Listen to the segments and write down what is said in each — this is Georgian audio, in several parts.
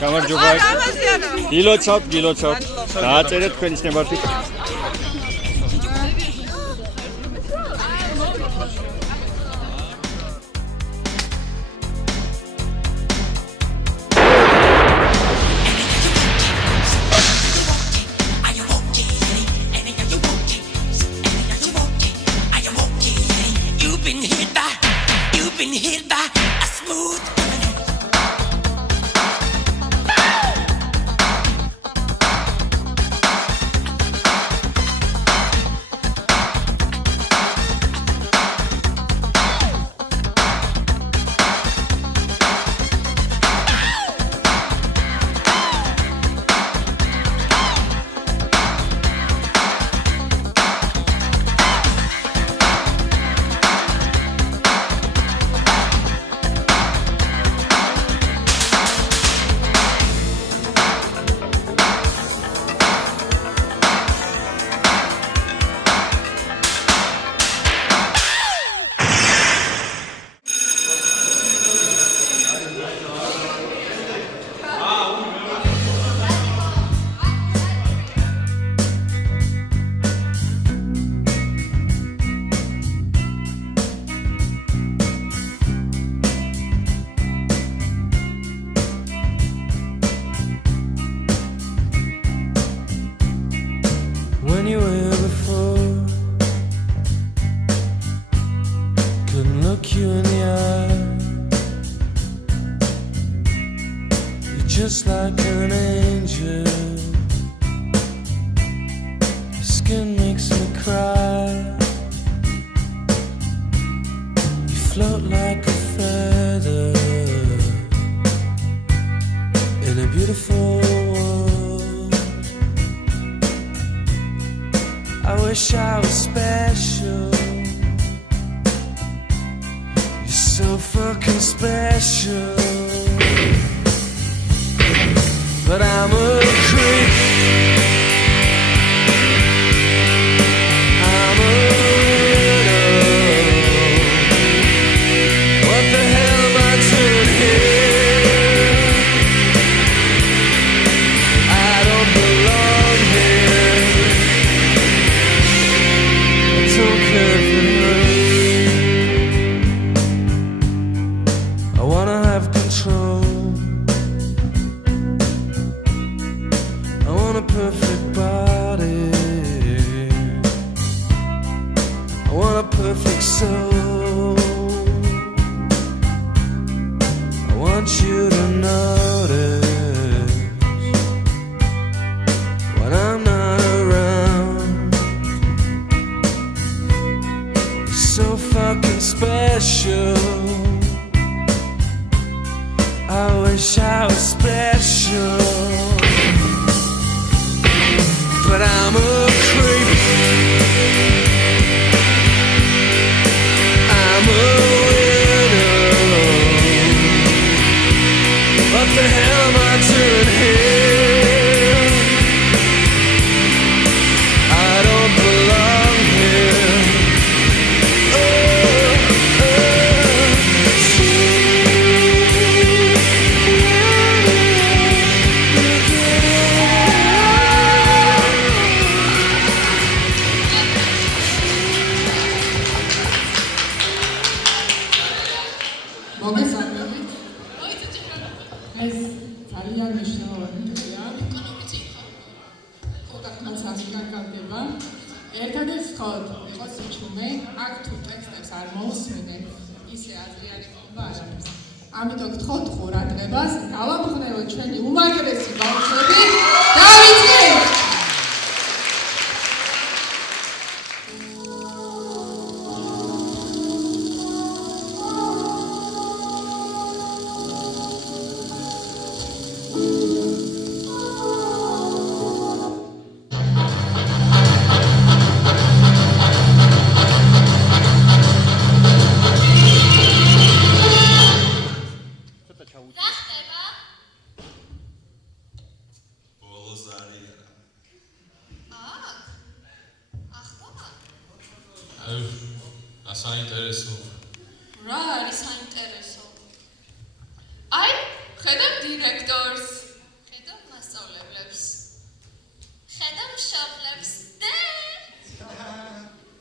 გამარჯობა. გილოცავთ. დააწერეთ თქვენის ნებართვით. Just like an angel, your skin makes me cry. You float like a feather in a beautiful world. I wish I was special. You're so fucking special. But I'm a creep. I'm a widow. What the hell am I doing here? I don't belong here. I don't care if it hurts. I wanna have control. Perfect body. I want a perfect soul. I want you to notice when I'm not around. You're so fucking special. I wish I was special. But I'm a creep. I'm a widow. What the hell am I doing here? I don't belong here. ამიტომ გთხოვთ ყურადღებას, გავამხნევოთ ჩვენი უმაგრესი ბავშვები. დავიწყეთ! საინტერესო. რა არის საინტერესო? აი, ხედავ დირექტორს. ხედავ მასწავლებლებს. ხედავ მშობლებს.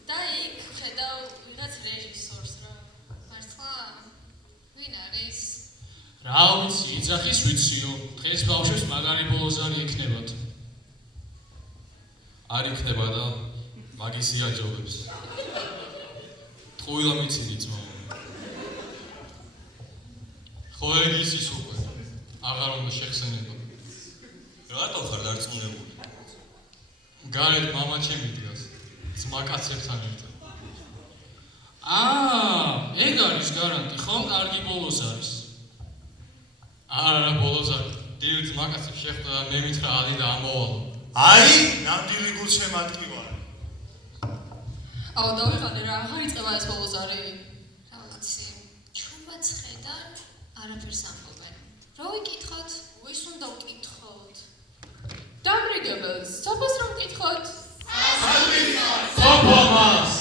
და იქ ხედავ ვიღაც რეჟისორს რა. მართლა? ვინ არის? რა ვიცი, იძახის ვიციო. დღეს ბავშვებს მაგარი ბოლოზარი იქნებათ. არ იქნება და მაგის იაჯობებს. ტყუილა მიცილი ძმა. ხო ეგ ისის უკვე. აღარ უნდა შეხსენება. რატო ხარ დარწმუნებული? გარეთ მამა ჩემი დგას. ძმა კაცებთან ერთად. ეგ არის გარანტი, ხომ? კარგი ბოლოზარის. არა, ბოლოზარი. დილ ძმა კაცებს შეხვდა და მე მითხრა ადი და ამოვალო. აი, ნამდვილი გულშემატკივარი. აუ დავიღალე რა, აღარ იწყება ეს ბოლოზარი. რაღაცი, ჩვენბაც ხედავ, არაფერს ამბობენ. რა ვიკითხოთ? ვის უნდა ვკითხოთ? დამრიგებელს, სოფოს რომ ვკითხოთ? სოფომას!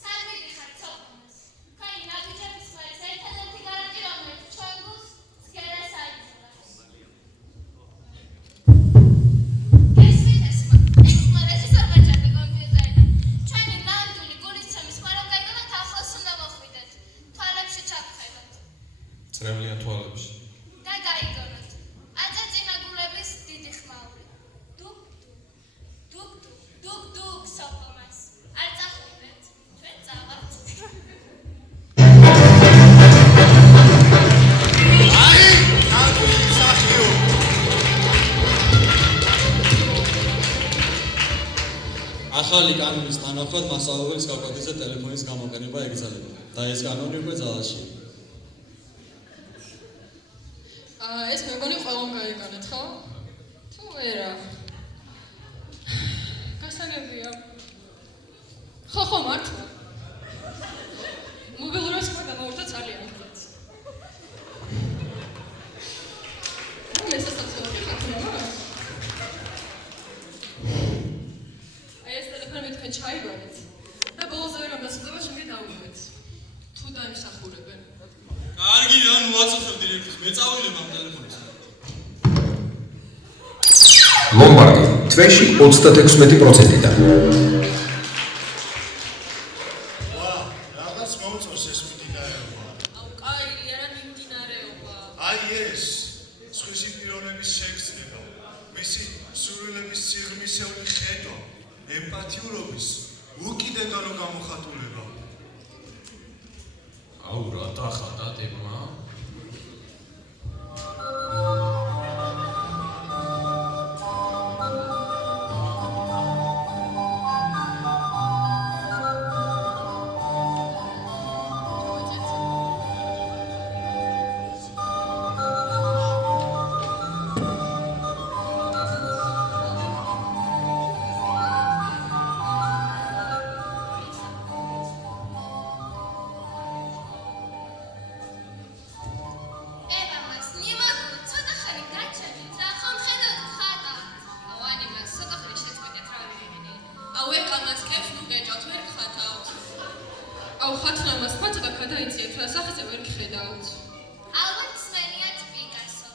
სანმიდი ხარ სოფომას. თქვენი ნაბიჯების მხარეს ერთადერთი გარანტი რომელიც ჩვენ გულს სგერას აიძულებს. გესმით ესმა რეჟისორმა ჯერდა კომპიუტერიდან. ჩვენი ნამდვილი გულისცემის ხმარამ გაიგონოთ ახლოს უნდა მოხვიდეთ. თვალებში ჩაგხედოთ. წრევლიან თვალებში. და გაიგონოთ. აწეწინა გულების დიდი ხმაური. დუგ დუგ სოფომას. არ წახვიდეთ. ჩვენ წავალთ. აი, ნამდვილი მსახიობი. ახალი კანონის თანახმად მასწავლებელს გაკვეთის და ტელეფონის გამოყენება ეკრძალება და ეს კანონი უკვე ძალაშია. ეს მეგონი ყველამ გაიგონეთ, ხო? თუ ვერა. გასაგებია. ხო, მართლა. მობილურებს ხმა გამოვიდა ძალიან უკეთ. ეს ასოციალური ხათუნა. აი ეს ტელეფონი თქვენ ჩაიგონეთ და ბოლოსავე რომ დასწრება შემდგე დავუვეთ. თუ დაიმსახურებენ. კარგი რა, ნუ აწუხებ დირექტორს. მე წავიდებ ამ ტელეფონს. ლომბარდი თვეში 36%-დან. ვა, რაღაც მოუწევს ეს მიმდინარეობა. აუ კაი, არა მიმდინარეობა. აი ეს, სხვისი პიროვნების შეგრძნება, მისი სურვილების სიღრმისეული ხედვა, ემპათიურობის უკიდეგანო გამოხატულება. აუ რა დახატა დებმა. ებამას, ნიმაგურ, ცოტა ხანი გაჩერდით რა, ხომ ხედავთ ხატა. აუ ანიმას, ცოტა ხანი შეწყვეტეთ რა ვიღინი. აუ ეკამას კებს ნუ გეჭავთ, ვერ გხატავთ. აუ ხათნამას თქვა ცოტა გადაიციეთ რა, სახეზე ვერ გხედავთ. ალბათ მსმენიათ პიკასო.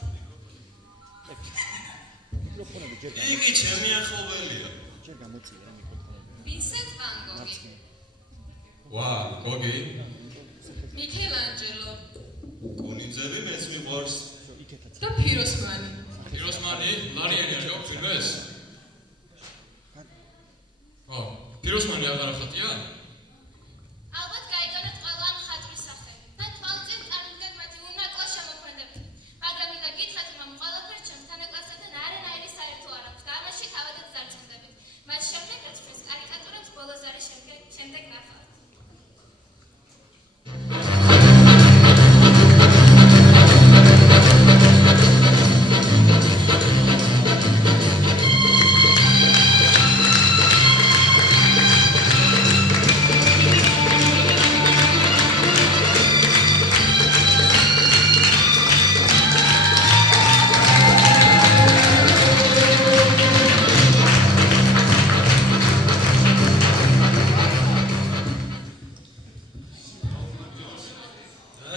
იგი ჩემი ახლობელია. ვინსენტ ვან გოგი. ვა, გოგი. მიქელანჯელო კუნიძები მეც მიყვარს. და ფიროსმანი. პიროსმანი, ლარიანი არ გაგვწირდეს? პიროსმანი აღარ ახატია? ალბათ გაიგონოთ ყველა ამ ხატვის სახელი და თვალწინ წარმოგდგეთ მათი უნაკლო შემოქმედებები. მაგრამ მინდა გითხრათ, რომ ყველაფერს ჩემთან ეკლასებთან არანაირი საერთო არ აქვს და ამაში თავადაც დარწმუნდებით. მას შემდეგ რაც ჩვენს კარიკატურებს ბოლოზარი შემდეგ ნახავთ.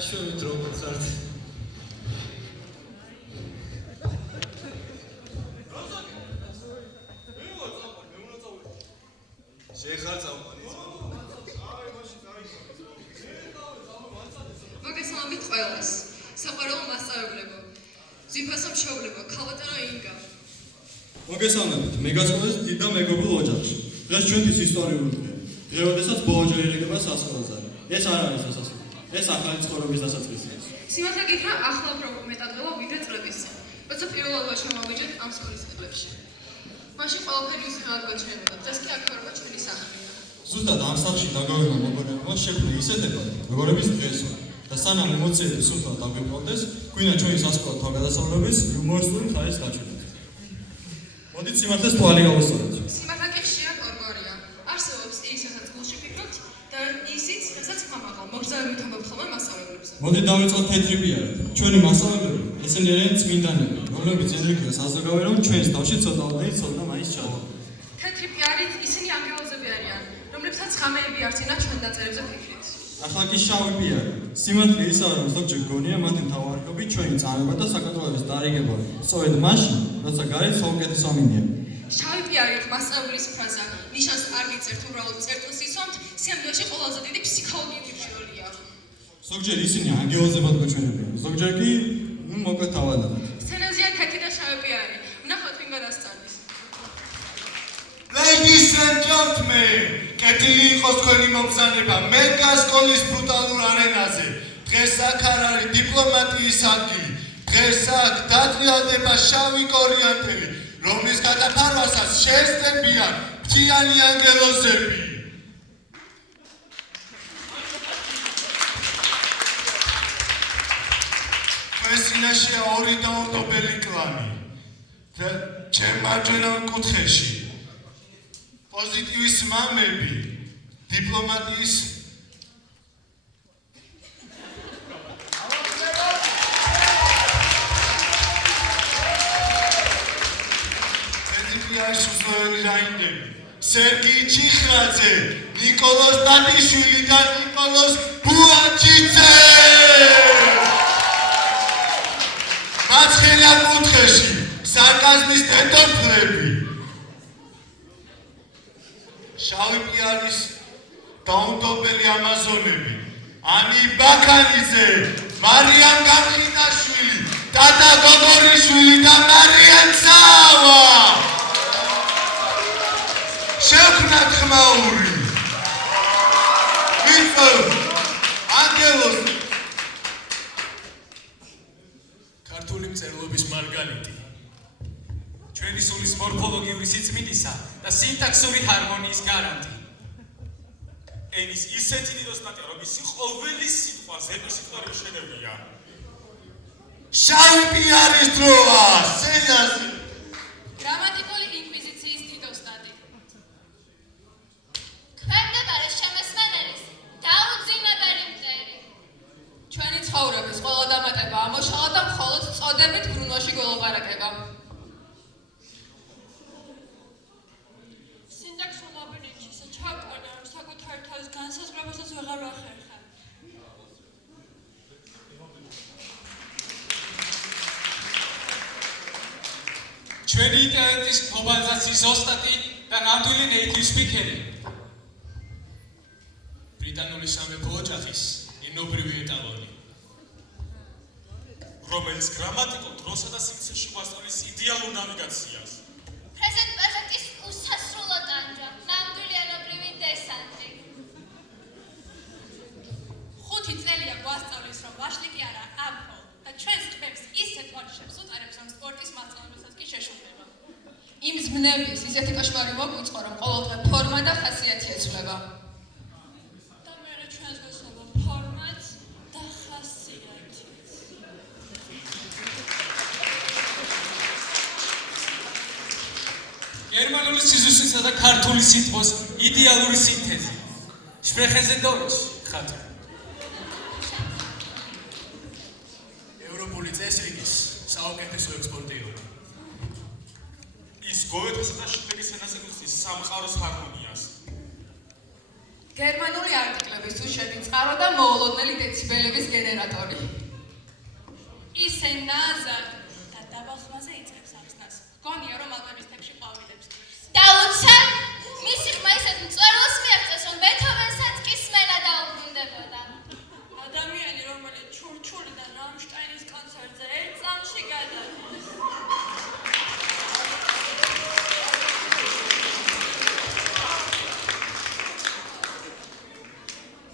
გაშვებით როგორც ართ. შეხარ წავყანი. მოგესალმებით ყველას. საყვარელო მასწავლებლებო. ძვირფასო მშობლებო, ქალბატონო ინგა. მოგესალმებით, მე გასწავლეს დიდ და მეგობრულ ოჯახში. დღეს ჩვენთვის ისტორიული დღეა. დღე, როდესაც ბოლო ირეკება სასწავლოზე. ეს არ არის სასასწრაფო. ეს ახალი ცხოვრების დასაწყისია. სიმართლე გითხრა, ახლა უფრო მეტად ღელა ვიდრე წლების წინ. როცა პირველად შემოვიჯეთ ამ სკოლის კედლებში. მაშინ ყველაფერი ისევად გაჩნდებოდა. დღეს კი აქ ვარება ჩვენი სახლია. ზუსტად ამ სახლში დაგავება მოგონებმა შექმნა ისეთება, როგორების დღესო. და სანამ ემოციები სულთან დაგვიბრუნდეს, გვინდა ჩვენი სასკოლო თავგადასავლების იუმორისტული ხარის გაჩვენებით. მოდით სიმართლეს თვალი გავუსწოროთ. სიმართლე კი ხშირად ორგვარია. არსებობს ის, რასაც გულში ფიქრობთ და ისიც, რასაც ამაღლა მოგზაურობთ ხოლმე მასწავლებლებს. მოდით დავიწყოთ თეთრი პიარით. ჩვენი მასწავლებლები, ესენი არიან წმინდანები, რომლებიც ენერგიას ազრგავენ, რომ ჩვენს თავში ცოტაოდენი ცოდნა მაინც ჩავა. თეთრი პიარით ისინი ანგელოზები არიან, რომლებსაც ღამეები არცინათ ჩვენ დაწერებზე ფიქრით. ახლა კი შავი პიარი. სიმართლე ისაა, რომ ზოგჯერ გონია მათი მთავარობები ჩვენი წამება და საკუთრების დარიგება. სწორედ მაშინ, როცა გარეთ საუკეთესო მინია. შავი პიარით მასწავლებლის ფრაზა ნიშანს არ გიწერთ, უბრალოდ წერტილს ისვამთ, სიამოვნებაში ყველაზე დიდი ფსიქოლოგიური როლია. ზოგჯერ ისინი ანგელოზებად გვეჩვენებიან, ზოგჯერ კი მოკლედ თავადად. სცენაზეა თეთრი და შავი პიარი. ვნახოთ ვინ გადასწავლის. Ladies and gentlemen, კეთილი იყოს თქვენი მოგზაურობა მეგასკოლის ბრუტალურ არენაზე. დღეს აქ არ არის დიპლომატიის ადგილი. დღეს აქ დატრიალდება შავი კორიანტელი, რომლის გადაფარვასაც შესწებიან მთიანი ანგელოზები. ეს ინაშია ორი დაუნდობელი კლანი. და ჩემ მარჯვენა კუთხეში პოზიტივის მამები, დიპლომატიის პედაგოგიის უზრუნველყოფილი რაინდები, სერგი ჩიხრაძე, ნიკოლოზ დადიშვილი და ნიკოლოზ ბუაჩიძე. მაცხენა კუთხეში სარკაზმის დედოფლები. შავი პიარის დაუნდობელი ამაზონები, ანი ბაქანიძე, მარიამ გამხინაშვილი, ტატა გოგორიშვილი და მარიამ წავა. შევქმნათ ხმაური. ვიწევ ანგელოზ ქართული მწერლობის მარგალიტი. ჩვენი სულის მორფოლოგიური სიწმინდისა და სინტაქსური ჰარმონიის გარანტი. ენის ისეთი დიდოსტატია, რომ ისი ყოველი სიტყვა ზეპი სიტყვაში შედევრია. შავი პიარის დროა, სენაზე. გრამატიკული ინკვიზიციის დიდოსტატი. ქვემდებარე შემესვენელის დაუძინებელი მტერი. ჩვენი ცხოვრების ყველა დამატება ამოშალა და მხოლოდ წოდებით ბრუნვაში გველაპარაკება. სინტაქსურ ლაბირინთში ჩაკვენა, რომ საკუთარ თავის განსაზღვრებასაც ვეღარ ვახერხებ. ჩვენი ინტერნეტის გლობალიზაციის ოსტატი და ნამდვილი ნეიტივ სპიკერი. ბრიტანული სამეფო ოჯახის ენობრივი ეტალონი, რომელიც გრამატიკულ დროსა და სივრცეში გვასწავლის იდეალურ ნავიგაციას. პრეზენტ პერფექტის უსასრულო ტანჯვა, ნამდვილი ენობრივი დესანტი. 5 წელია გვასწავლის, რომ ვაშლი კი არა აპო და ჩვენს ტბებს ისეთ ვარჯიშებს უტარებს, რომ სპორტის მასწავლებელსაც კი შეშუქება. იმ ზმნების ისეთი კოშმარი მოგვიწყო, რომ ყოველდღე ფორმა და ხასიათი ეცვლება. და მე ჩვენს გვესწავლა ფორმაც და ხასიათიც. გერმანული სიზუსისა და ქართული სიტყვის იდეალური სინთეზი. Sprechen Sie Deutsch, ხატი. ევროპული წესრიგის საუკეთესო ექსპორტიორი. ის გოეთესა და შპირის ენაზე გვიხსნის სამყაროს ჰარმონიას. გერმანული არტიკლების თუ შედი წყარო და მოულოდნელ ყოველი დეციბელების გენერატორი. ისე ნაზარ და დაბალხმაზე იწყებს ახსნას. გონია რომ ალპების თემში ყვავილებს ჭირს. დაუცა მისი ხმა ისეთ მწვერვალს მიაღწევს, რომ ბეთჰოვენსაც კი სმენა დაუბრუნდებოდა. ადამიანი რომელიც ჩურჩულიდან რამშტაინის კონცერტზე ერთ წამში გადადის.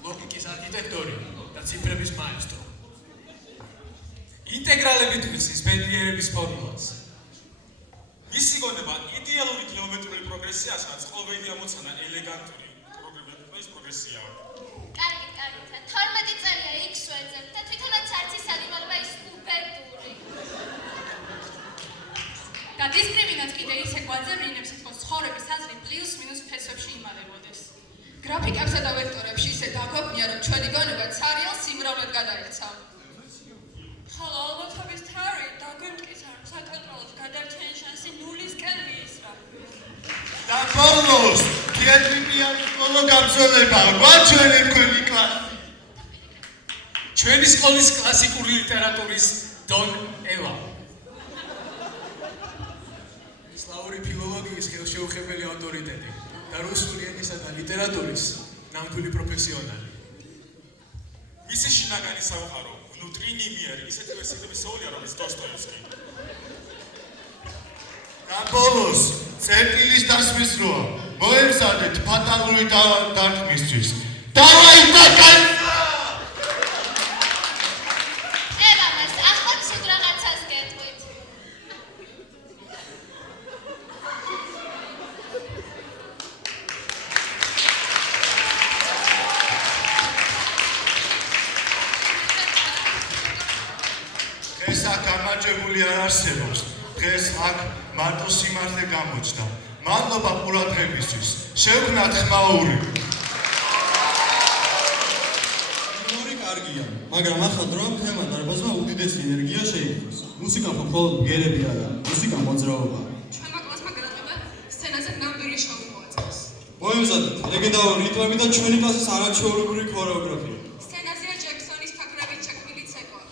ლოგიკის არქიტექტორი და ციფრების მაესტრო. ინტეგრალებით ვიცის ბედნიერების ფორმულას. მისი გონება იდეალური გეომეტრიული პროგრესიასაც ყოველი ამოცანა ელეგანტური პროგრესიაა. კარგი, 12 წელია X ვეძებ და თვითონაც არც ის ადიმალება ის უბედური. და დისკრიმინად კიდე ისე გვაძევრინებს, თქოს ცხოვრების აზრი პლუს-მინუს ფესვებში იმალებოდეს. გრაფიკებსა და ვექტორებში ისე დაგვაქვს, რომ ჩვენი გონება ცარიელ სიმრავლედ გადაეცა. ხოლო ალბათობის თეორია დაგვიმტკის, რომ საკონტროლოს გადარჩენის შანსი ნულისკენ მიისრა. და ბოლოს, თეატრიანი სკოლა გაბრძოლება, გვაჩვენეთ თქვენი კლასი. ჩვენი სკოლის კლასიკური ლიტერატურის დონ ევა. სლავური ფილოლოგიის ხელშეუხებელი ავტორიტეტი და რუსული ენისა და ლიტერატურის ნამდვილი პროფესიონალი. მისი შინაგანი სამყარო внутренний мир, ისეთი ვერსიების სოულია, რომელიც დოსტოევსკი. და ბოლოს, წერტილის დასმის დროა. მოემზადეთ ფატალური დარტყმისთვის. დავაი ბაკანსა! ევა მას ახლა ცუდ რაღაცას გეტყვით. დღეს აქ გამარჯვებული არ არსებობს. დღეს აქ მარტო სიმართლე გამოჩნდა. მადლობა ყურადღებისთვის. შევქმნათ ხმაური. ჰუმორი კარგია, მაგრამ ახლა დროა თემა დარბაზმა უდიდესი ენერგია შეიქმნას. მუსიკა მხოლოდ ბგერები არა, მუსიკა მოძრაობა. ჩვენმა კლასმა გადაწყვიტა სცენაზე ნამდვილი შოუ მოაწყოს. მოემზადეთ ლეგენდარული რიტმები და ჩვენი კლასის არაჩვეულებრივი ქორეოგრაფია. სცენაზეა ჯექსონის ფაქრებით შექმნილი ცეკვა.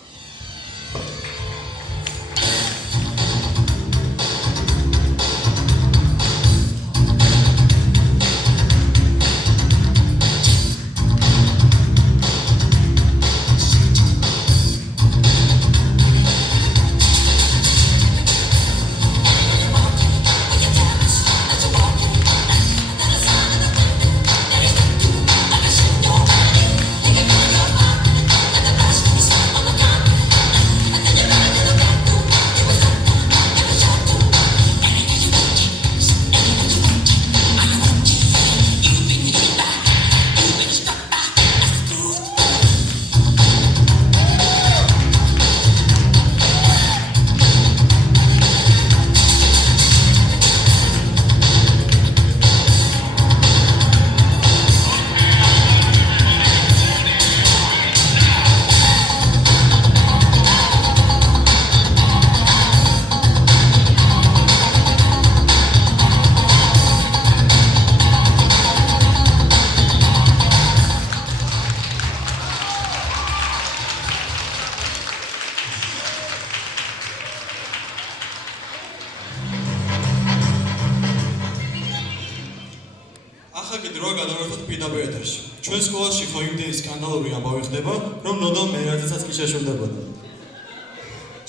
ჩვენ სკოლაში ხო იმდენი სკანდალური ამბავი ხდება, რომ ნოდო მერაძესაც კი შეშურდებოდა.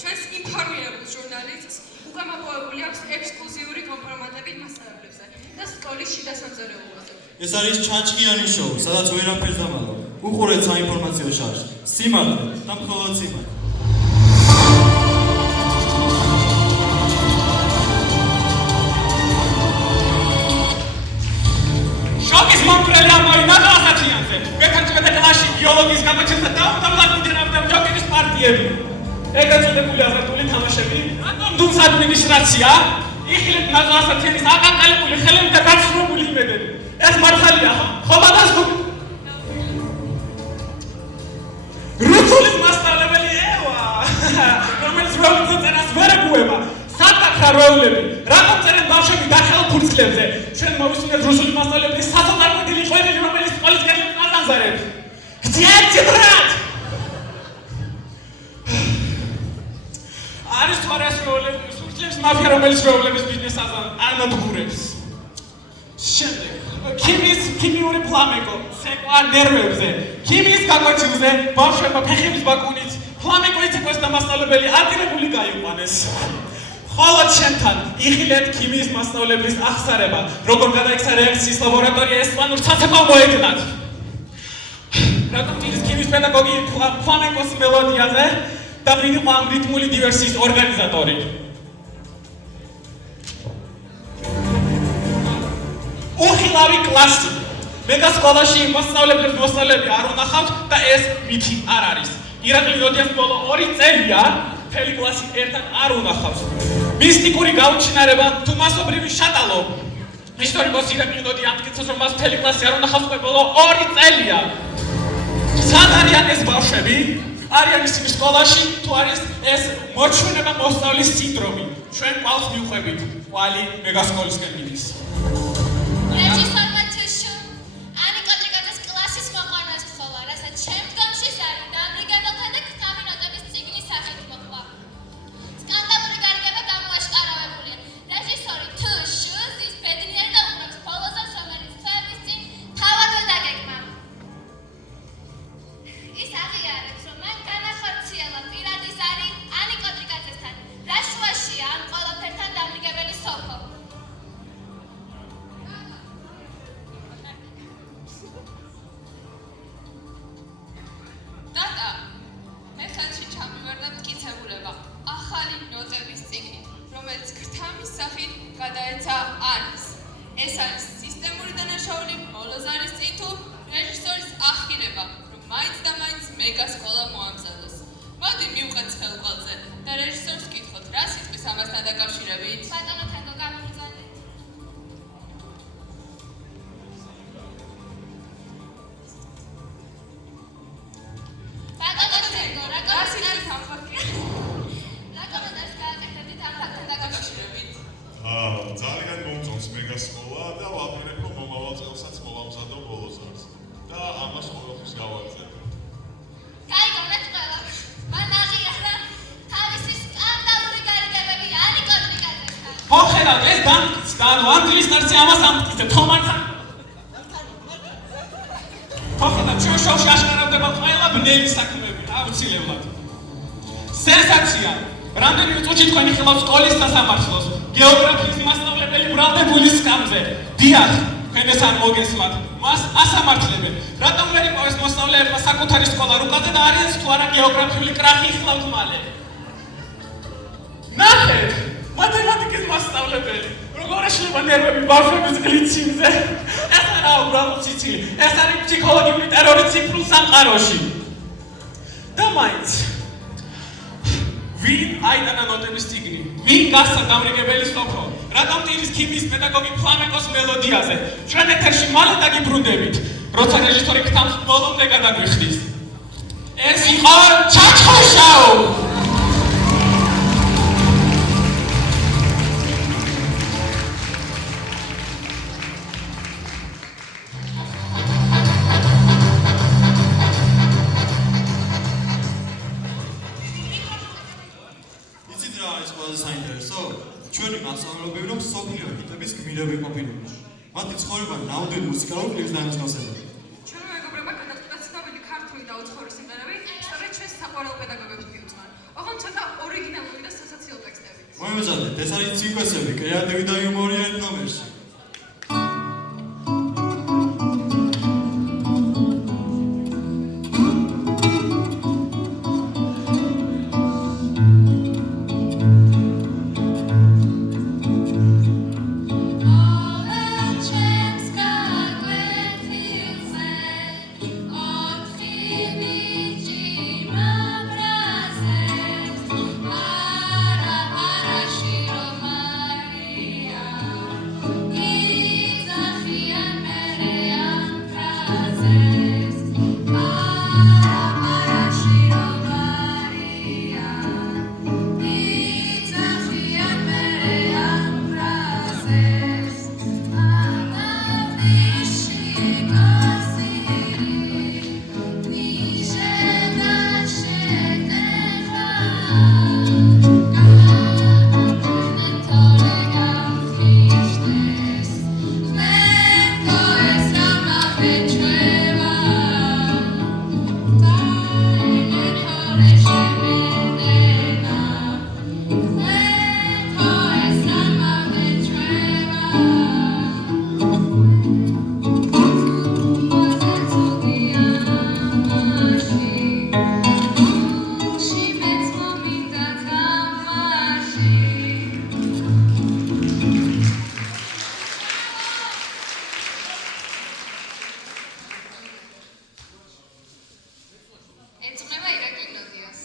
ჩვენს ინფორმირებულ ჟურნალისტს უკამაპოებული აქვს ექსკლუზიური კომპრომატები მასწავლებლებზე და სკოლის შიდა სამზარეულოზე. ეს არის ჩანჩხიანი შოუ, სადაც ვერაფერს დამალავ. უყურეთ საინფორმაციო შარჟს. სიმართლე და მხოლოდ სიმართლე. შოკის მომკრელი ამოინა კლასაციანზე. მეთერთმეტე კლასში ბიოლოგიის გამოჩენდა დაუდავად მიდერავდა ჯოკერის პარტიები. ეგრეთ წოდებული აზარტული თამაშები, რატომ დუმს ადმინისტრაცია, იხილეთ ნაზარსაციანის აკანკალებული ხელები და გაცხრობული იმედები. ეს მართალია, ხო მაგას ხო? რუსულის მასწავლებელი ევა, რომელიც როლზე წერას ვერ ეგუება. საკახა როლები, რატომ წერენ ბავშვები დახელ ფურცლებზე? ჩვენ მოვისმინეთ რუსული მასწავლებლის საწარმოებელი ყვები, რომელიც სკოლის გასვლას აზარებს. გძიერთი ბრატ! მაფია რომელიც როვლების ბიზნესს ანადგურებს. შემდეგ ქიმიური ფლამენკო ცეკვა ნერვებზე, ქიმიის გაკვეთილზე ბავშვებმა ფეხების ბაკუნით ფლამენკო იცეკვეს და მასწავლებელი არტილებული გაიყვანეს. ხოლო ჩემთან იხილეთ ქიმიის მასწავლებლის აღსარება, როგორ გადაიქცა რეაქციის ლაბორატორია ესპანურ საცეკვაო მოედნად. რატომ ტირის ქიმიის პედაგოგი ფლამენკოს მელოდიაზე და ვინ იყო ამ რიტმული დივერსიის ორგანიზატორი? უხილავი კლასი. მეგა სკოლაში მასწავლებლებს მოსწავლეები არ უნახავთ და ეს მითი არ არის. ირაკლი როდიას ბოლო 2 წელია მთელი კლასი ერთად არ უნახავს. მისტიკური გაუჩინარება თუ მასობრივი შატალო. ისტორიკოსი ირაკლი როდია ამტკიცებს რომ მას მთელი კლასი არ უნახავს ბოლო 2 წელია. სად არიან ეს ბავშვები? არიან ისინი სკოლაში თუ არის ეს მოჩვენება მოსწავლის სინდრომი. ჩვენ ყავს მივხვებით. ყვალი მეგა სკოლისკენ მიდის. ძალიან მომწონს მეგა სკოლა და ვაპირებ რომ მომავალ წელსაც მოვამზადო ბოლოზარს და ამას ყოველთვის გავაძებ. გაიგონეთ ყველა. მან აღიარა თავისი სკანდალური გარიგებები ანიკო ტრიკაძესთან. ხო ხედავთ ეს დამტკიცდა, ანუ ანგლის ნარცი ამას ამტკიცდა თომართან. ხო ხედავთ ჩვენ შოუში აშკარავდება ყველა ბნელი საქმეები აუცილებლად. სენსაცია. რამდენიმე წუთში თქვენი ხელავთ სკოლის სასამართლოს. გეოგრაფიის მასწავლებელი ბრალდებული სკამზე. დიახ, თქვენ ეს არ მოგესმათ. მას ასამართლებენ. რატომ ვერ იპოვეს მოსწავლეებმა საკუთარი სკოლა რუკაზე და არიან თუ არა გეოგრაფიული კრახი ხლავთ მალე? ნახეთ, მათემატიკის მასწავლებელი. როგორ ეშლება ნერვები ბავშვების გლიცინზე? ეს არაა უბრალოდ სიცილი. ეს არის ფსიქოლოგიური ტერორი ციფრულ სამყაროში. და მაინც ვინ აიტანა ნოტების წიგნი? ვინ გასცა დამრიგებელი სოფო? რატომ ტირის ქიმიის პედაგოგი ფლამენკოს მელოდიაზე? ჩვენ ეთერში მალე დაგიბრუნდებით, როცა რეჟისორი ქთამს ბოლომდე გადაგვიხდის. ეს იყო ჩაჩხო შოუ! ჩვენი მასწავლებლებები რომ სოფლიო ჰიტების გმირები ყოფილიყო. მათი ცხოვრება ნამდვილ მუსიკალურ კლიპს დაემსგავსება. ჩვენ მეგობრებმა გადაწყვიტა ცნობილი ქართული და უცხოური სიმღერები სწორედ ჩვენს საყვარელ პედაგოგებს მიუძღვნათ. ოღონდ ცოტა ორიგინალური და სასაცილო ტექსტები. მოემზადეთ, ეს არის ცინკვესები, კრეატივი და იუმორი ერთ ნომერში. ეძღვნება ირაკლი ნოდიას.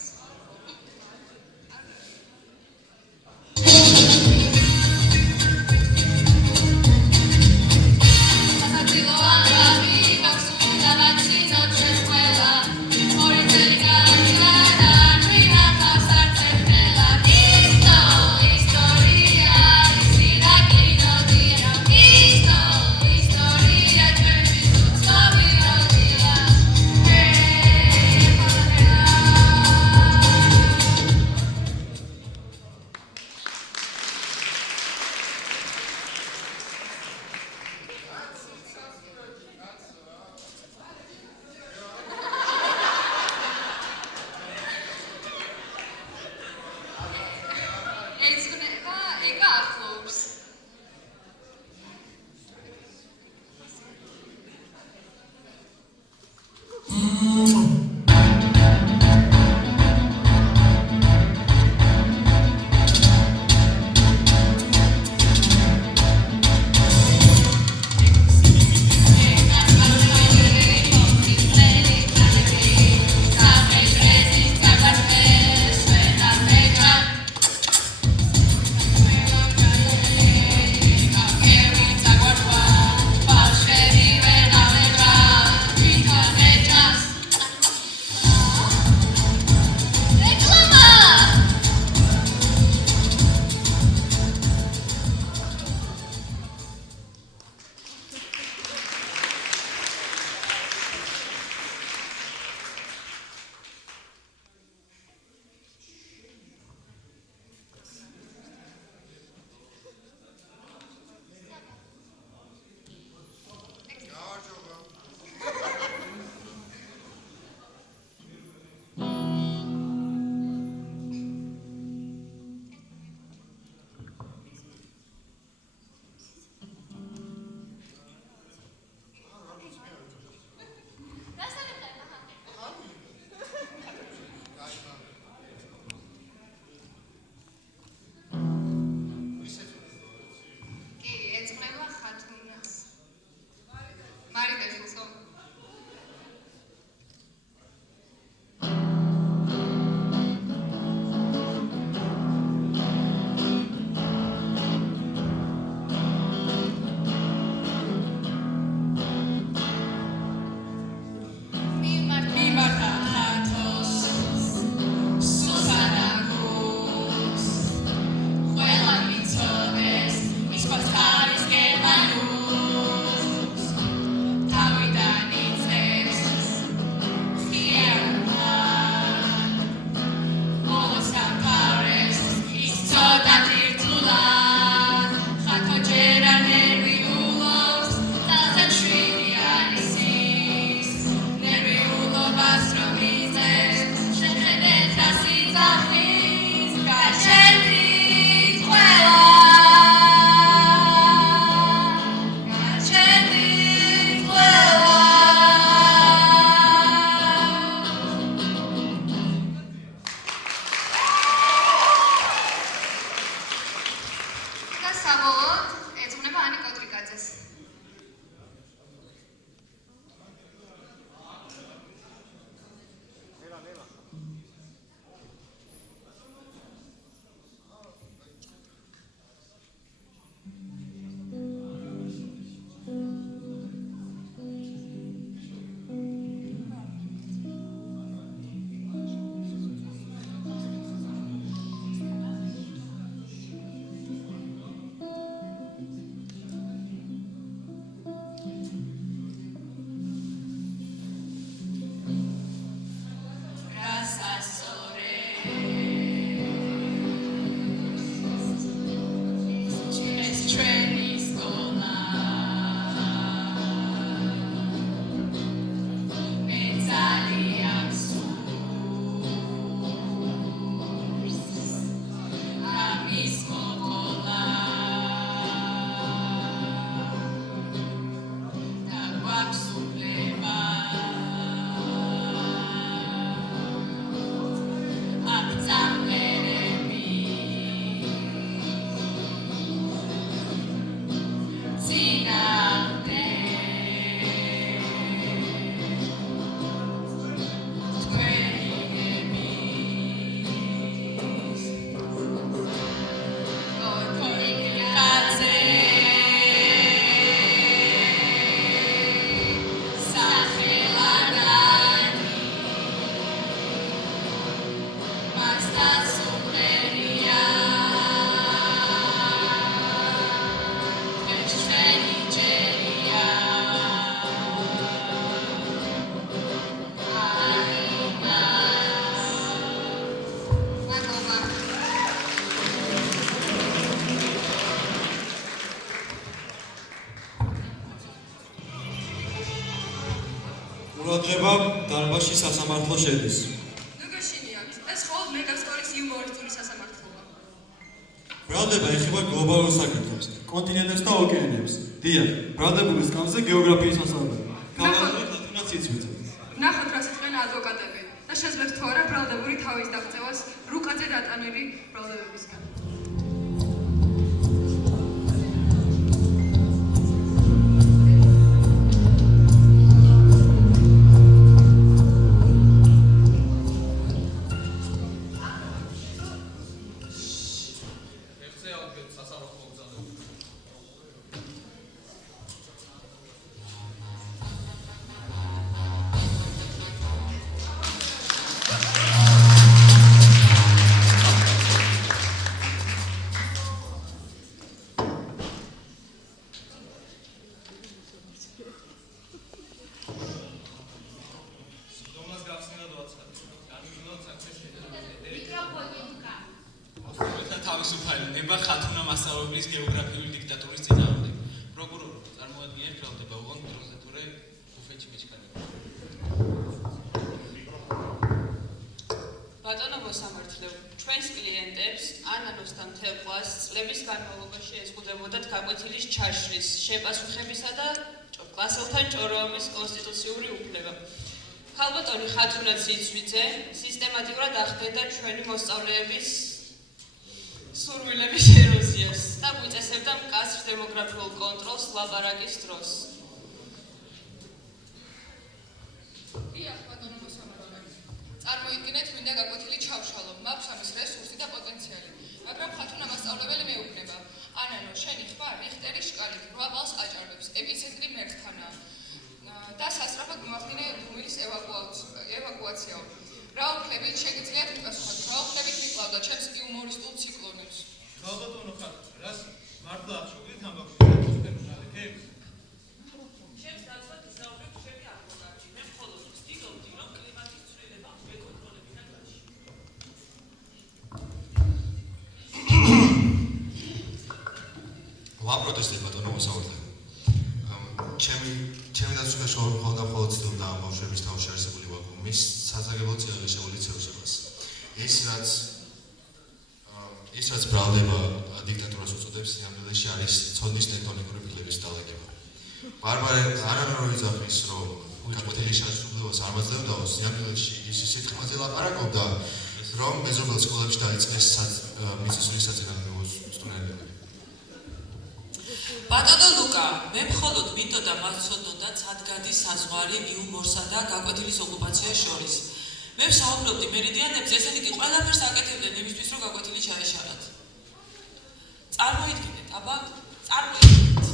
დაბაში სასამართლო შედის. ნუ გაშინი აქვს. ეს მხოლოდ მეგასკოლის იუმორისტული სასამართლოა. ბრალდება ეხება გლობალურ საკითხებს, კონტინენტებს და ოკეანეებს. დიახ, ბრალდებულის სკამზე გეოგრაფიის მასწავლებელი. ქალღმერთი ხათუნა ციცვიძე. ნახოთ რა სიტყვენ ადვოკატები და შეძლებს თუ არა ბრალდებული თავის დაღწევას რუკაძე დატანილი ბრალდებებისგან. თავისუფალება ხათუნა მასწავლებლის გეოგრაფიული დიქტატურის წინააღმდეგ. პროკურორი წარმოადგენს ბრალდება უღონ დროზე თურე ბუფეტში მეჩქარება. ბატონო მოსამართლე, ჩვენს კლიენტებს ანანოს და მთელ ყვას წლების განმავლობაში ეზღუდებოდათ გაკვეთილის ჩაშლის, შეპასუხებისა და კლასელთან ჭოროობის კონსტიტუციური უფლება. ქალბატონი ხათუნა ციცვიძე სისტემატურად ახდენდა ჩვენი მოსწავლეების სურვილების ეროზიას და გვიწესებდა მკაცრ დემოგრაფიულ კონტროლს ლაპარაკის დროს. დიახ, ბატონო მოსამართლე. წარმოიდგინეთ, მინდა გაკვეთილი ჩავშალო, მაქვს ამის რესურსი და პოტენციალი, მაგრამ ხათუნა მასწავლებელი მეუბნება. ანანო, შენი ხარ რიხტერის შკალით 8 ბალს აჭარბებს, ეპიცენტრი მერქთანაა და სასწრაფოდ მოახდინე დუმილის ევაკუაციაო. რა უფლებით შეგიძლიათ მიპასუხოთ, რა უფლებით მიკლავდა ჩემს იუმორისტულ ციკლონებს? ქალბატონო ხარ, რას მართლა აღშობილით ამბობთ პერსონალიტებს? ჩემს დასვათ ისაუბრებ ჩემი ადვოკატი. მე მხოლოდ ვცდილობდი, რომ კლიმატის ცვლილება ვეკონტროლებინა გაში. ვაპროტესტებ ბატონო მოსამართლე. ჩემი დასვლა შოური მხოლოდ ცდილობდა ამ ბავშვების თავში არსებული ვაკუუმის სასაგებო წიაღისეული ცევსებას. ის რაც ბრალდება დიქტატურას უწოდებს, სინამდვილეში არის ცოდნის ტექტონიკური ფილების დალაგება. ბარბარე არანაირი ძახის, რომ გაკვეთილის შესრულებას არ მაძლევდაო, სინამდვილეში ის სიტყვაზე ლაპარაკობდა, რომ მეზობელ სკოლებში დაიწყეს მიწისძვრის საწინააღმდეგო სტუდენტები. ბატონო ლუკა, მე მხოლოდ მინდოდა მაცოდოდა ცადგადის საზღვარი იუმორსა და გაკვეთილის ოკუპაციას შორის. მე ვსაუბრობდი მერიდიანებზე, ესენი კი ყველაფერს აკეთებდნენ იმისთვის, რომ გაკვეთილი ჩაეშალათ. წარმოიდგინეთ, აბა, წარმოიდგინეთ.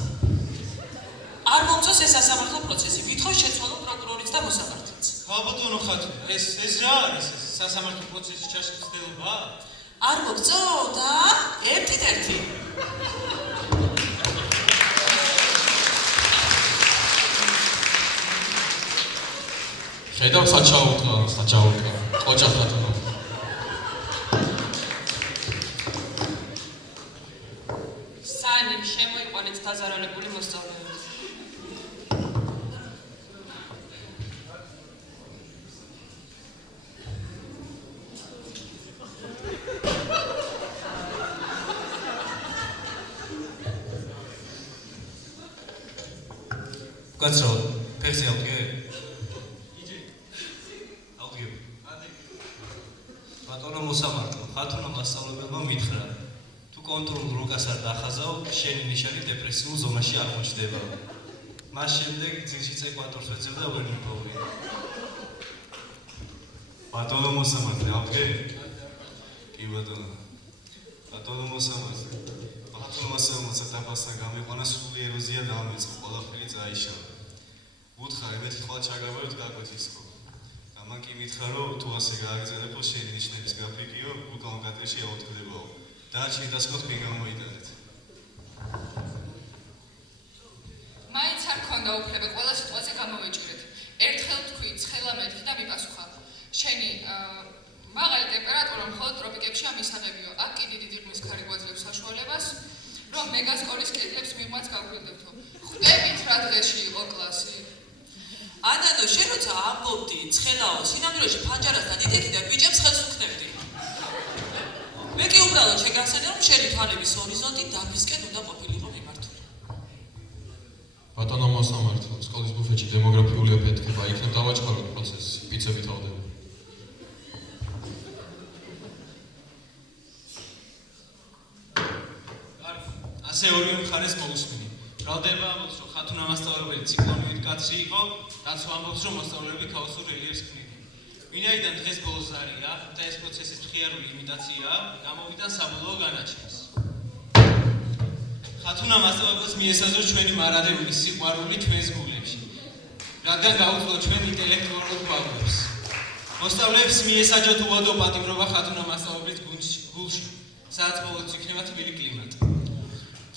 არ მომწონს ეს სასამართლო პროცესი, ვითხოვ შეცვალო პროკურორის და მოსამართლეც. ქალბატონო ხათუნა, ეს რა არის ეს სასამართლო პროცესის ჩაშლის ცდილობა? არ მოგწო და ერთი. ხედავ საჩაურთო, ყოჭა ხათუნა. სანი შემოიყვანეთ დაზარალებული მოსწავლეები. კაცო, ფეხზე ავდგე? ბატონო მოსამართლე, ხათუნა მასწავლებელმა მითხრა, თუ კონტროლ რუკას არ დახაზავ, შენი ნიშანი დეპრესიულ ზონაში აღმოჩნდება. მას შემდეგ ძილშიც ეკვატორს ვეძებ და ვერ მიპოვი. ბატონო მოსამართლე, ავდგე? კი ბატონო. ბატონო მოსამართლე, ხათუნა მასწავლებელმა დაფასთან გამიყვანა სრული ეროზია დაამეწყო, ყველაფერი წაიშალა. უთხრა, იმეთი ხვალ ჩაგაბაროთ გაკვეთილსკო. მან კი მითხრა, რომ თუ ასე გააგრძელებო, შენი ნიშნების გაფრიკიო, უკან კატრში აუდგდებაო. დარჩენი დასკო თქვენ გამოიტანეთ. მაინც არ ქონდა უფლება ყველა სიტყვაზე გამოვეჭირეთ. ერთხელ თქვი, ცხელა მეთქი და მიპასუხა. შენი მაღალი ტემპერატურა მხოლოდ ტროპიკებშია მისაღებიო. აქ კი დიდი დიღმის ქარი გვაძლევს საშუალებას, რომ მეგასკოლის კედლებს მიღმაც გავგვირდებთო. ხვდებით რა დღეში იყო კლასი. ანანო, შენ როცა ამბობდი, ცხელაო, სინამდვილეში ფანჯარასთან იდექი და ბიჭებს ხელს უქნებდი. მე კი უბრალოდ შეგახსენე, რომ შენი თვალების ჰორიზონტი დაფისკენ უნდა ყოფილიყო მიმართული. ბატონო მოსამართლე, სკოლის ბუფეტში დემოგრაფიული აფეთქება, იქნებ დავაჩქაროთ პროცესი, პიცები თავდება. ასე ორივე მხარეს მოусმინი. ბრალდება ამბობს, რომ ხათუნა მასწავლებელი ციკლონივით კაცი იყო, რაცო ამბობს, რომ მოსწავლეები ქაოსურ რელიეფს ქმნიდნენ. ვინაიდან დღეს ბოლოს არია და ეს პროცესის მხიარული იმიტაციაა, გამოვიდა საბოლოო განაჩენს. ხათუნა მასწავლებელს მიესაზღვრა ჩვენი მარადეული სიყვარული ჩვენს გულებში, რადგან გაუძლო ჩვენ ინტელექტუალურ გვაქვს. მოსწავლეებს მიესაჯოთ უადო პატიმრობა ხათუნა მასწავლებლის გულში, სადაც ბოლოს იქნება თბილი კლიმატი.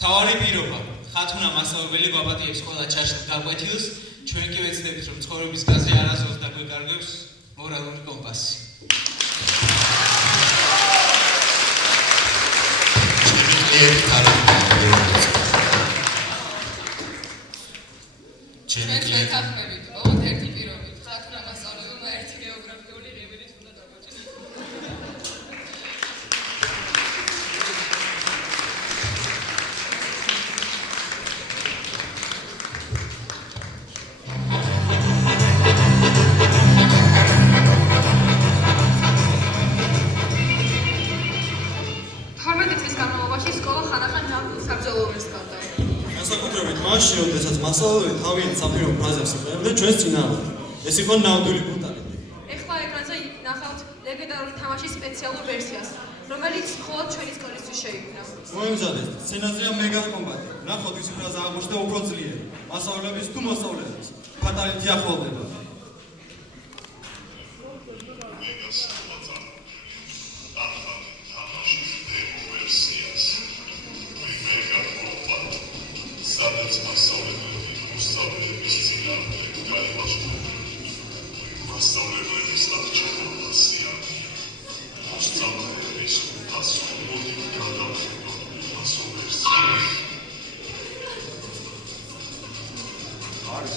თავარი პირობა, ხათუნა მასწავლებელი გვაპატიებს ყველა ჩაშლილ გაკვეთილს, ჩვენ კი ვეცდებით, რომ ცხოვრების გაზი არასდროს დაგვეკარგებს მორალური კომპასი. ჩვენ ვეთანხმებით, ოღონდ ერთი პირობით, ხათუნა მასწავლებელმა ერთი გეოგრაფიული რევერით უნდა დაგვაჭიროს. მასში, როდესაც მასწავლებელი თავიანთ საფირმო ფრაზებს იყენებდა ჩვენს წინააღმდეგ. ეს იყო ნამდვილი ბრუტალიტეტი. ეხლა ეკრანზე ნახავთ ლეგენდარული თამაშის სპეციალურ ვერსიას, რომელიც მხოლოდ ჩვენი სკოლისთვის შეიქმნა. მოემზადეთ, სცენაზეა მეგა კომბატი. ნახოთ ის ფრაზა აღმოჩნდა უფრო ძლიერი. მასწავლებლების თუ მოსწავლეების ფატალიტი ახლოვდება. სადაც მასწავლებლები მოსწავლეების წინააღმდეგ გაიმარჯვებენ. მასწავლებლების აღჭურვილობასია. მოსწავლეების პასუხობრივი გადამხედვა პასუხებსა. არის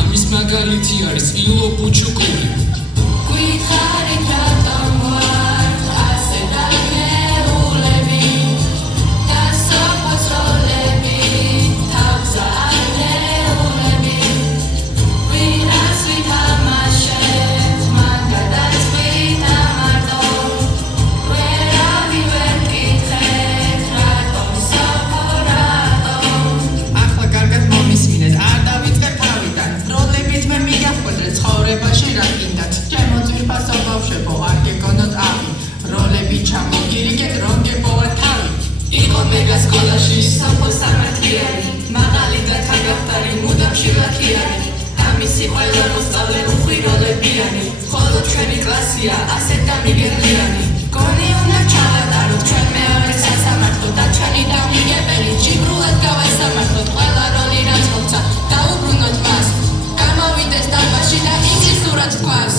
ამის მაგალითი არის ილო ბუჩუკური. გვითხარით რატომ ვართ ასე დაგნეულები და სოფოს როლები თავზე არნეულები ვინას ვითამაშებთ მან გადაწყვიტა მარტო ვერავი ვერ მკითხეთ რატომ სოფო რატომ ახლა კარგად მომისმინეთ არ დავიწყებ თავიდან როლებით მე მიგახვედრე ცხოვრებაში რა გინდათ ჩემო ძვირფასო ბავშვებო არ გეგონოთ ავი როლები ჩამოგირიგეთ რომ გეპოვათ თავი იყო მეგა სკოლაში სოფო სამართლიანი მაღალი და თაგავტარი მუდამში ლაქიანი ამისი ყველა მოსწავლე უხვი როლებიანი ხოლო ჩვენი კლასია ასეთ დამიგერლიანი გონი უნდა ჩავატაროთ ჩვენ მეორე სასამართლო და ჩვენი დამიგებელი ჯიბრულად გავასამართლოთ ყველა როლი რაც მოხდა დაუბრუნოთ მას გამოვიდეს დარბაზში და ინგლისურად თქვას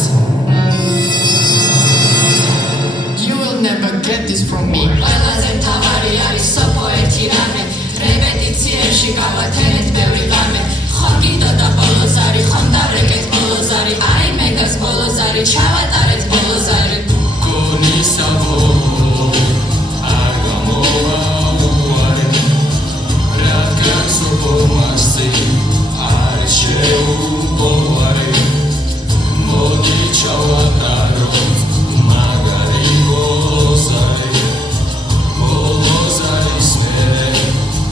You will never get this from me ყველაზე მთავარი არის სოფო ერთი რამე რეპეტიციებში გავათენეთ ბევრი ღამე ხომ გიდოდა ბოლოზარი ხომ დავრეკეთ ბოლოზარი აი მეგას ბოლოზარი ჩავატარეთ ბოლოზარი გონისავო არ გამოვა უარი რადგან სოფო მასზე არის შეუბოვარი მოდი ჩავატაროთ მაგარი ბოლოზარი ბოლოზარის მერე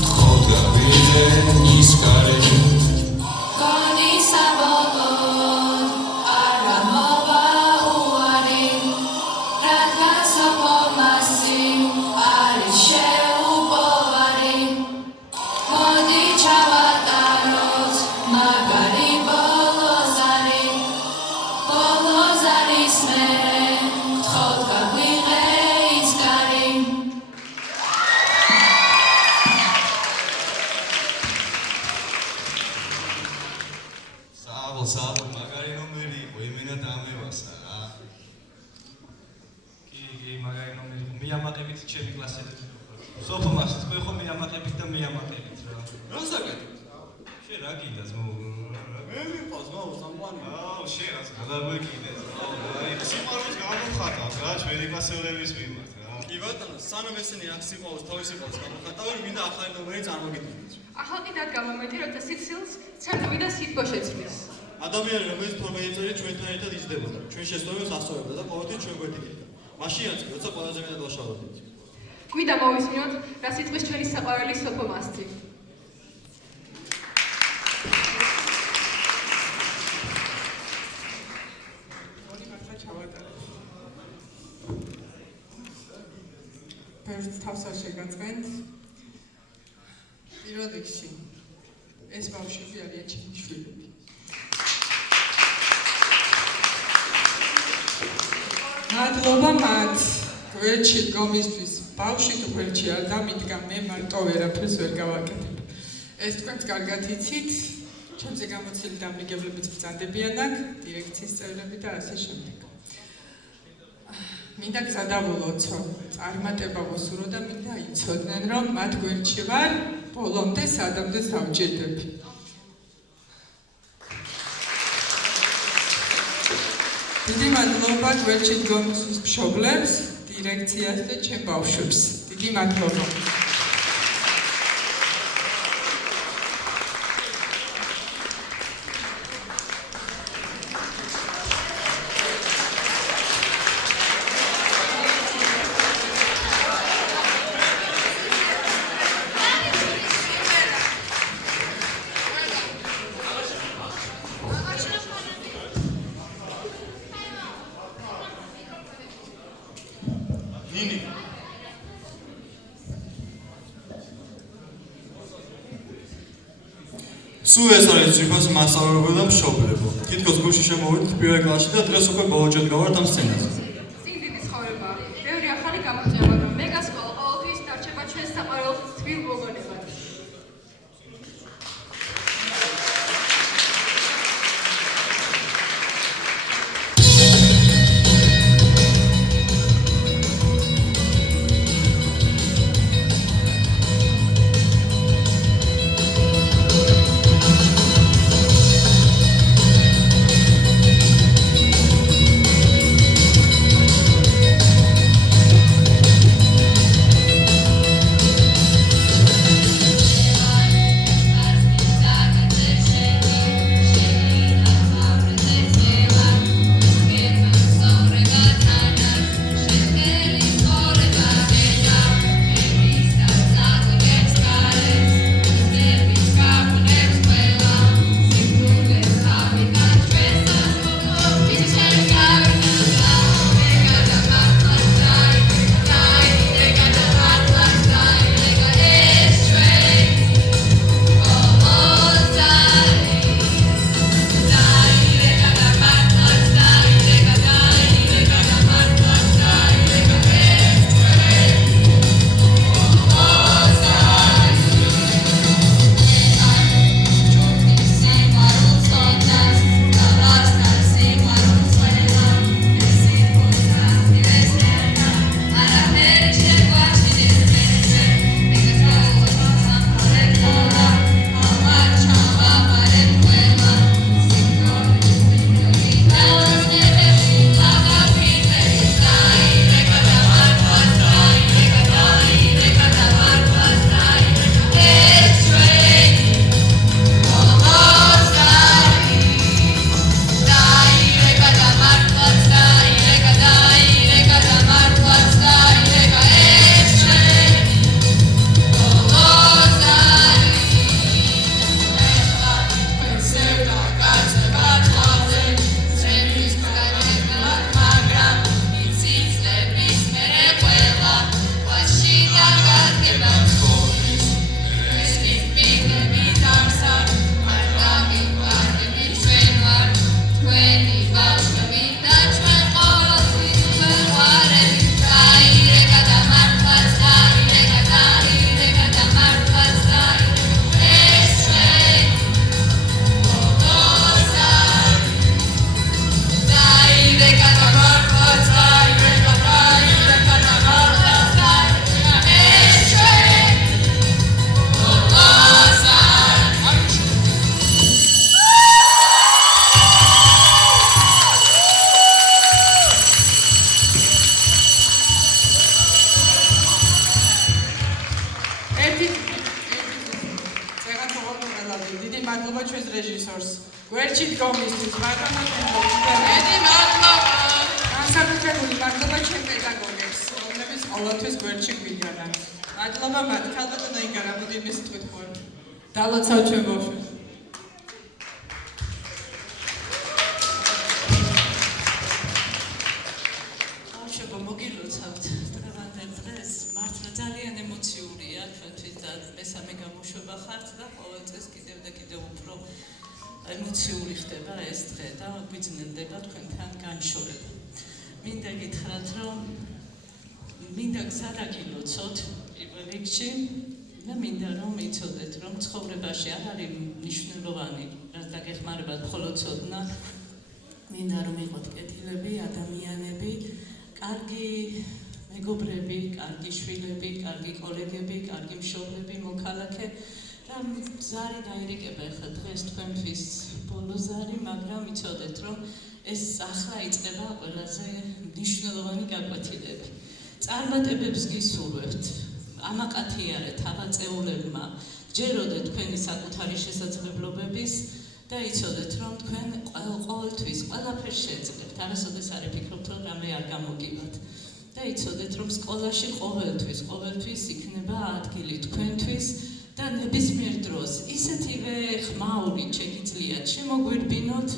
თხოდ გავიდნენ ისკარი გონისავოდ არ გამოვა უარი რადგან სოფო მასზე არის შეუბოვარი მოდი ჩავატაროთ მაგარი ბოლოზარი ბოლოზარის მერე თხოდ გაგვიღე ისკარი საბოლ მაგარი ნომერი იყო იმენა დამევასა რა კი მაგარი ნომერი იყო მიამატებით ჩემი კლასელი სოფო მას თქვენ ხო მიამატებით და მიამატებით რა რასაკეთებ შენ რა გინდა ძმო მე მიყავს მაო სამყარო აუ შენ რაც გადაგვეკიდეთ აი სიმყაროს გამოვხატავ რა ჩვენი კლასელების მიმართ რა კი ბატონო სანამ ესენი აქ სიყავს თავისი ყავს გამოვხატავენ მინდა ახალი ნომერი წარმოგიდგინოთ ახლა კი დადგა მომენტი, როცა სიცილს ცემდები და სითბო შეცვლის. ადამიანი რომელიც 12 წელი ჩვენთან ერთად იზრდებოდა ჩვენ შესწავლებს ასწავლებდა და ყოველთვის ჩვენ გვერდიდით მაშინაც როცა ყველაზე მეტად ვაშავებდით გვიდა მოვისმინოთ რა სიტყვის ჩვენი საყვარელი სოფო მასწი. ბევრს თავს არ შეგაწყვეტ პირველ რიგში ეს ბავშვები არიან ჩემი შვილები მადლობა მათ გვერდში დგომისთვის ბავშვი თუ გვერდში არ დამიდგა მე მარტო ვერაფერს ვერ გავაკეთებ ეს თქვენც კარგად იცით ჩემზე გამოცილი დამრიგებლებიც ბრძანდებიან აქ დირექციის წევრები და ასე შემდეგ მინდა გზადავულოცო წარმატება ვუსურო და მინდა იცოდნენ რომ მათ გვერდში ვარ ბოლომდე სადამდე დავჭირდებ დიდი მადლობა გვერდში დგომისთვის მშობლებს დირექციას და ჩემ ბავშვებს დიდი მადლობა ნინი სულ ეს არის ძვირფასი მასწავლებლები და მშობლებო თითქოს გუშინ შემოვედით პირველ კლასში და დღეს უკვე ბოლოჯერ გავართ ამ სცენაზე წინ დიდი ცხოვრება ბევრი ახალი გამოწვევა მაგრამ მეგა სკოლა ყოველთვის დარჩება ჩვენს საყვარელ თბილ მოგონებად პროფესორს გვერდში დგომისთვის ბატონო მეტი მადლობა. განსაკუთრებული მადლობა ჩემ პედაგოგებს, რომლებიც ყოველთვის გვერდში გვიდგანან. მადლობა მათ, ქალბატონო იგა, რამოდი იმის თქვით ხوار. დალოცავ ჩვენ ბავშვებს. ბავშვებო, მოგილოცავთ დღევანდელ დღეს, მართლა ძალიან ემოციურია თქვენთვის და მესამე გამოშვება ხართ და ყოველ წელს კიდევ და კიდევ უფრო ემოციური ხდება ეს დღე და გვიძნელდება თქვენთან განშორება. მინდა გითხრათ, რომ მინდა გზა დაგილოცოთ პირველ რიგში და მინდა რომ იცოდეთ, რომ ცხოვრებაში არ არის მნიშვნელოვანი, რაც დაგეხმარებათ მხოლოდ ცოდნა, მინდა რომ იყოთ კეთილები, ადამიანები, კარგი მეგობრები, კარგი შვილები, კარგი კოლეგები, კარგი მშობლები, მოქალაქე და ზარი დაირიგება ახლა დღეს თქვენთვის ბოლო ზარი, მაგრამ იცოდეთ, რომ ეს ახლა იწყება ყველაზე მნიშვნელოვანი გაკვეთილები. წარმატებებს გისურვებთ, ამაყათიარეთ ავაწეულებმა, გჯეროდეთ თქვენი საკუთარი შესაძლებლობების და იცოდეთ, რომ თქვენ ყოველთვის ყველაფერს შეძლებთ, არასოდეს არ იფიქრობთ, რომ რამე არ გამოგივათ. და იცოდეთ, რომ სკოლაში ყოველთვის იქნება ადგილი თქვენთვის და ნებისმიერ დროს ისეთივე ხმაურით შეგიძლიათ შემოგვირბინოთ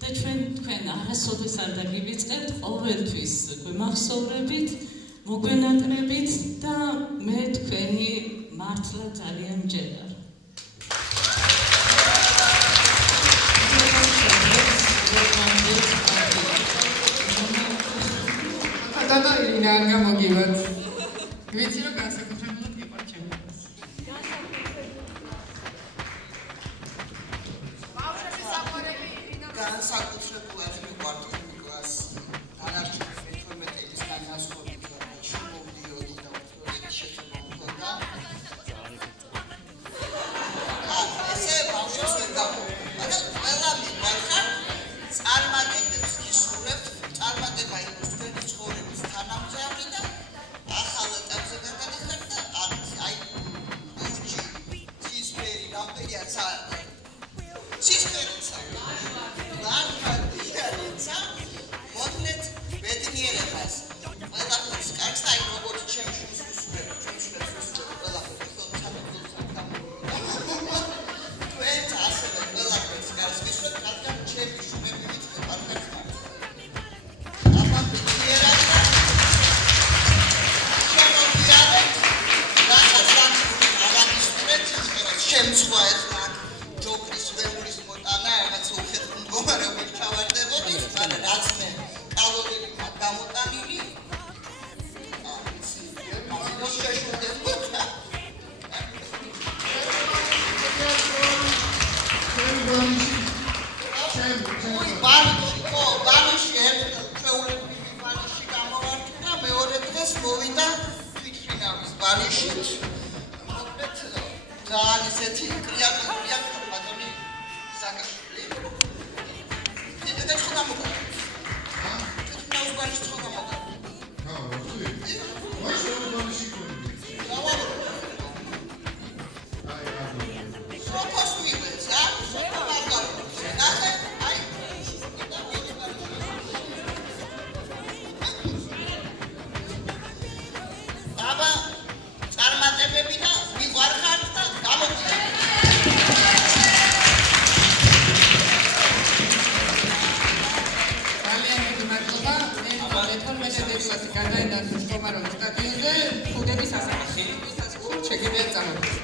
და თქვენ არასოდეს არ დაგივიწყებთ, ყოველთვის გვემახსოვრებით, მოგვენატრებით და მე თქვენი მართლა ძალიან მჯერარ. და ირინა არ გამოგივათ. ვიცი რომ განსაკუთრებულად გიყვართ ჩემი. ბავშვების საყვარელი ირინა განსაკუთრებულად გიყვართ კლას. დანარჩენი 12 წლის განასხვავებით და შემოვდიოდი და უბრალოდ შეწევდა. ესე ბავშვებს ვერ გამოვიდა. მაგრამ ყველა მიგახარ წარმატებებს გისურვებთ, წარმატება იყოს თქვენი ცხოვრების თანამგზავრი და ახალ ეტაპზე გადადიხართ და აი ლურჯი ცისფერი რამდენია ცისფერიცა ლარფადიარიცა მოკლედ ბედნიერებას ყველაფერს კარგს და აი როგორც ჩემში უსურვებ ყველაფერს თქვენ ასევე ყველაფერს კარგს გისურვებთ რადგან ჩემი შუმები ვიცით პარტნიორს შემცვა ახლა ჯოკრის ვეულის მოტანა რაღაც უხეთ მდგომარეობაში ჩავარდებოდი, მაგრამ რაც მე კალორიები გამოტანილი ბალიში ერთ ჩვეულებრივი ბალიში გამოვარდი და მეორე დღეს მოვიდა თვითმფრინავის ბალიშით. ძალიან ისეთი კრიატიული ბატონი საკაშვილი. და სხვა მოგა. და უბრალოდ სხვა მოგა. გადაინაცვლეს კომაროვის სტადიონზე ფუდების ასაკში. შეგიძლიათ წამოდგეთ.